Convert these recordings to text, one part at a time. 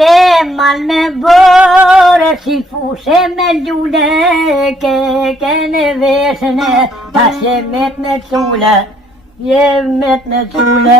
se mal me bore, si fuse me ljule, ke në vesene, ta se met në cule, je met në cule.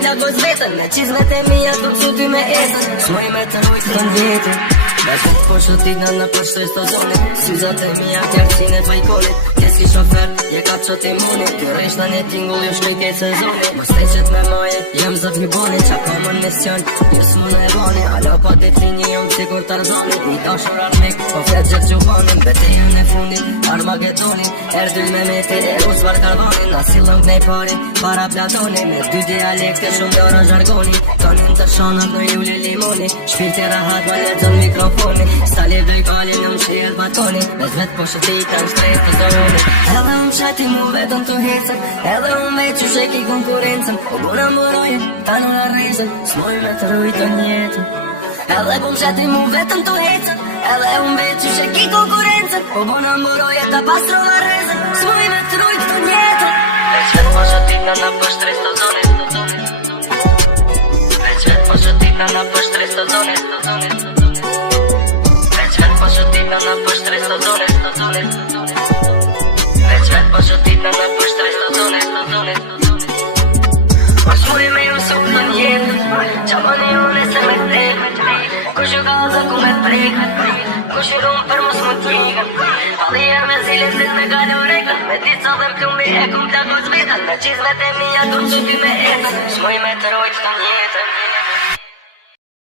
Gjato zvetën, me qizmet e mija du të ty me esën Smoj me të rujtë të ndjetin Bashkët po shëtina në përshtoj sto zone Syzat e mija kjarësine të vajkonit Tjeski shofer, je kap që ti munit Kjo reshta një tingull jo shkoj kej sezoni Mos të qët me maje, jem zët një boni Qa ka më nësjon, jo s'mon e bani Alo pa të trini jom si kur tarzani Një dashur armik, po flet gjithë gjubanin Betejën e fundit, Armagedonin Erdull me meti e usvar karvanin Asilëm t'nej pari, para platoni Me dy dialekte shumë dhe ora zhargoni Tonin të shanat në juli limoni Shpirti rahat ma lezën mikrofoni Stali doj kalin në më shirë batoni Me zvet po shëtita në shtrejt të zoni Edhe më shati mu vetën të hecën Edhe më veç që sheki konkurencën O buna më rojën, ta në arrezën Smoj me të rujtë në jetën Edhe po më shati mu vetën të hecën Edhe më veç që sheki konkurencën O buna më rojën, ta pastro në arrezën Smoj me të rujtë në jetën Veç vetë po shëtina në pështres të zoni Po shëtina në pështres të zone Veç vet po shëtina në pështres të zone Veç vet po shëtina në pështres të zone Mos muj me ju su në jetë Qa më një une se me tek Kush ju gaza ku me prek Kush ju rumë për mos më t'rikën Halli e me zilin dit me gale urekën Me ditë sa dhe m'plumbi e kum t'ago zvetën Me qizmet e mija du që ty me etën Shmuj me të rojtë të jetën